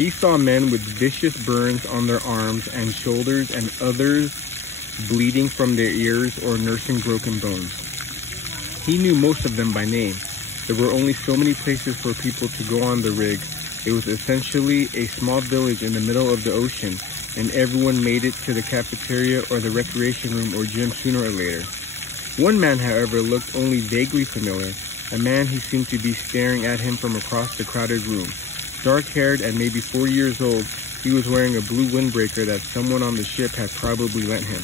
He saw men with vicious burns on their arms and shoulders and others bleeding from their ears or nursing broken bones. He knew most of them by name. There were only so many places for people to go on the rig. It was essentially a small village in the middle of the ocean, and everyone made it to the cafeteria or the recreation room or gym sooner or later. One man, however, looked only vaguely familiar, a man who seemed to be staring at him from across the crowded room. Dark-haired and maybe 4 years old, he was wearing a blue windbreaker that someone on the ship had probably lent him.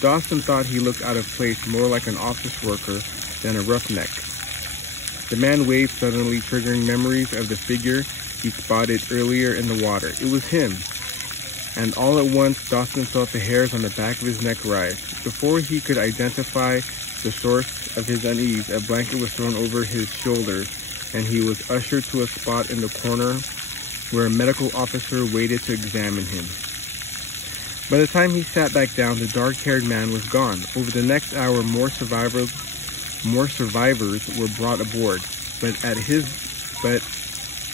Dawson thought he looked out of place, more like an office worker than a roughneck. The man waved suddenly, triggering memories of the figure he spotted earlier in the water. It was him. And all at once, Dawson felt the hairs on the back of his neck rise. Before he could identify the source of his unease, a blanket was thrown over his shoulders, and he was ushered to a spot in the corner where a medical officer waited to examine him. By the time he sat back down, the dark-haired man was gone. Over the next hour, more survivors were brought aboard, but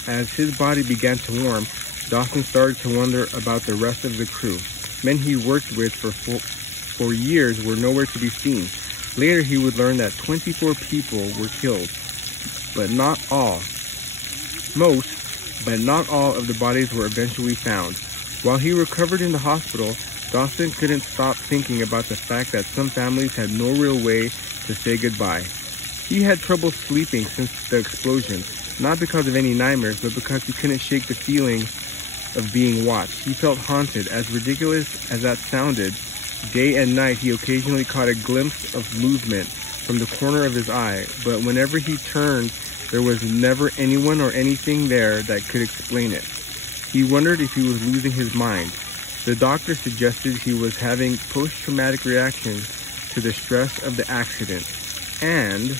as his body began to warm, Dawson started to wonder about the rest of the crew. Men he worked with for years were nowhere to be seen. Later he would learn that 24 people were killed, but not all. Most, but not all of the bodies were eventually found. While he recovered in the hospital, Dawson couldn't stop thinking about the fact that some families had no real way to say goodbye. He had trouble sleeping since the explosion, not because of any nightmares, but because he couldn't shake the feeling of being watched. He felt haunted. As ridiculous as that sounded, day and night he occasionally caught a glimpse of movement from the corner of his eye, but whenever he turned, there was never anyone or anything there that could explain it. He wondered if he was losing his mind. The doctor suggested he was having post-traumatic reactions to the stress of the accident, and